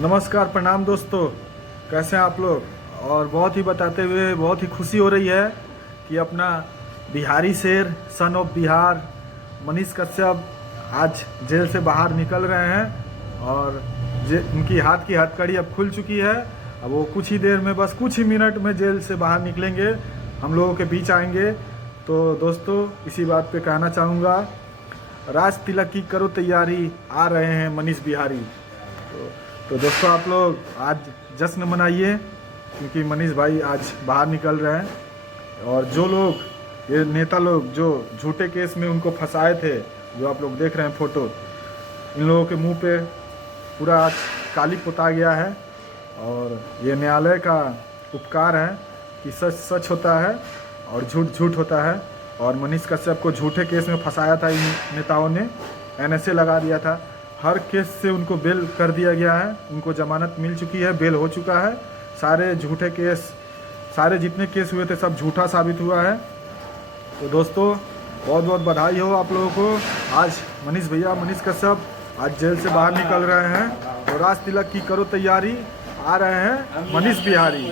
नमस्कार, प्रणाम दोस्तों। कैसे हैं आप लोग? और बहुत ही बताते हुए बहुत ही खुशी हो रही है कि अपना बिहारी शेर सन ऑफ बिहार मनीष कश्यप आज जेल से बाहर निकल रहे हैं और उनकी हाथ की हथकड़ी अब खुल चुकी है। अब वो कुछ ही देर में, बस कुछ ही मिनट में जेल से बाहर निकलेंगे, हम लोगों के बीच आएंगे। तो दोस्तों, इसी बात पे कहना चाहूँगा, राज तिलक की करो तैयारी, आ रहे हैं मनीष बिहारी। तो दोस्तों, आप लोग आज जश्न मनाइए क्योंकि मनीष भाई आज बाहर निकल रहे हैं। और जो लोग, ये नेता लोग जो झूठे केस में उनको फंसाए थे, जो आप लोग देख रहे हैं फोटो, इन लोगों के मुंह पे पूरा आज काली पोता गया है। और ये न्यायालय का उपकार है कि सच सच होता है और झूठ झूठ होता है। और मनीष कश्यप को झूठे केस में फंसाया था इन नेताओं ने, NSA लगा दिया था। हर केस से उनको बेल कर दिया गया है, उनको जमानत मिल चुकी है, बेल हो चुका है। सारे झूठे केस, सारे जितने केस हुए थे सब झूठा साबित हुआ है। तो दोस्तों, बहुत बहुत बधाई हो आप लोगों को। आज मनीष भैया, मनीष कश्यप आज जेल से बाहर निकल रहे हैं। तो राज तिलक की करो तैयारी, आ रहे हैं मनीष बिहारी।